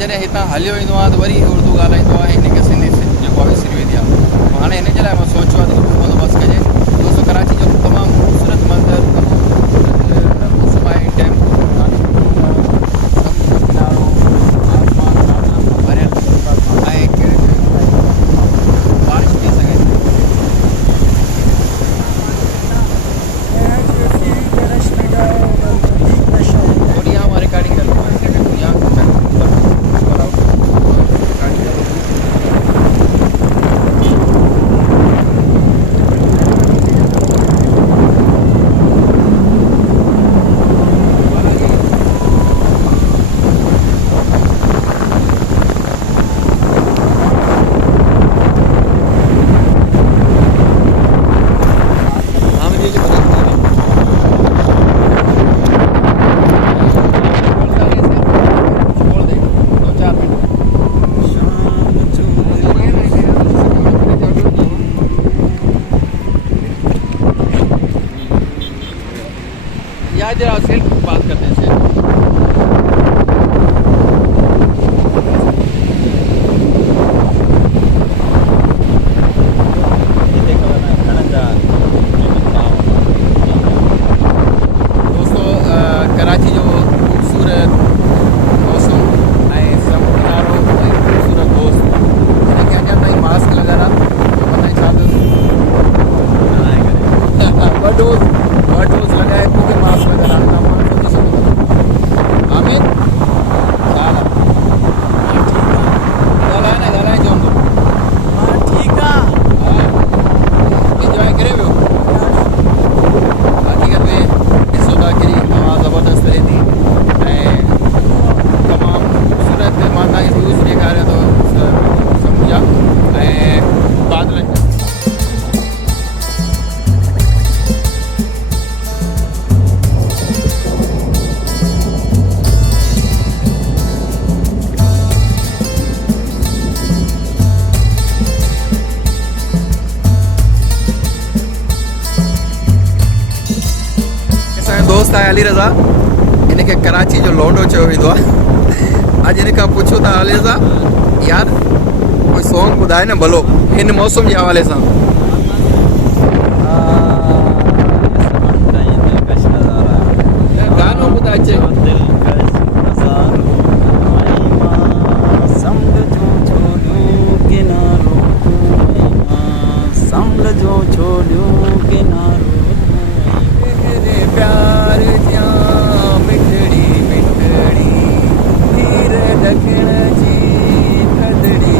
जॾहिं हितां हलियो ईंदो आहे त वरी उर्दू ॻाल्हाईंदो आहे हिनखे सिंधी जेको आहे विसरी वेंदी आहे। हाणे हिन जे लाइ मां सोचियो आहे त बंदोबस्तु कजे। दोस्तो कराची जो तमामु ख़ूबसूरत मंज़र, तमामु ख़ूबसूरत मौसम आहे। टाइम किनारो आसमान बादलनि सां भरियल ऐं बारिश थी सघे थी। और यहाँ हमारी रिकॉर्डिंग कर लो यहाँ इधर आओ सेल्फ बात करते हैं सेल्फ। दोस्तों कराची जो खूबसूरत मौसम ऐं समुंड किनारो ऐं खूबसूरत दोस्त हिनखे अञा ताईं मास्क लॻल आहे पता छा अथसि ॿ डोज़ लॻाए पोइ मास्क लॻल आहे। तव्हां सोचे सघो था आमिर छा हाल आहे? ॻाल्हाए चवंदो मां ठीकु आहे। हा इंजॉय करे वियो। हक़ीक़त में ॾिसो था कहिड़ी हवा ज़बरदस्त रहे थी ऐं तमामु ख़ूबसूरत मां तव्हांखे व्यूज़ ॾेखारियां थो समुंड जा ऐं बादलनि जा। दोस्त आहे अली रज़ा, हिनखे कराची जो लौंडो चयो वेंदो आहे। अॼु हिन खां पुछो था अली रज़ा यार कोई सॉन्ग ॿुधाए न भलो हिन मौसम जे हवाले सां। गानो ॿुधाए अचे प्यार जा मिठड़ी मिठड़ी हीर ढकण जी थदड़ी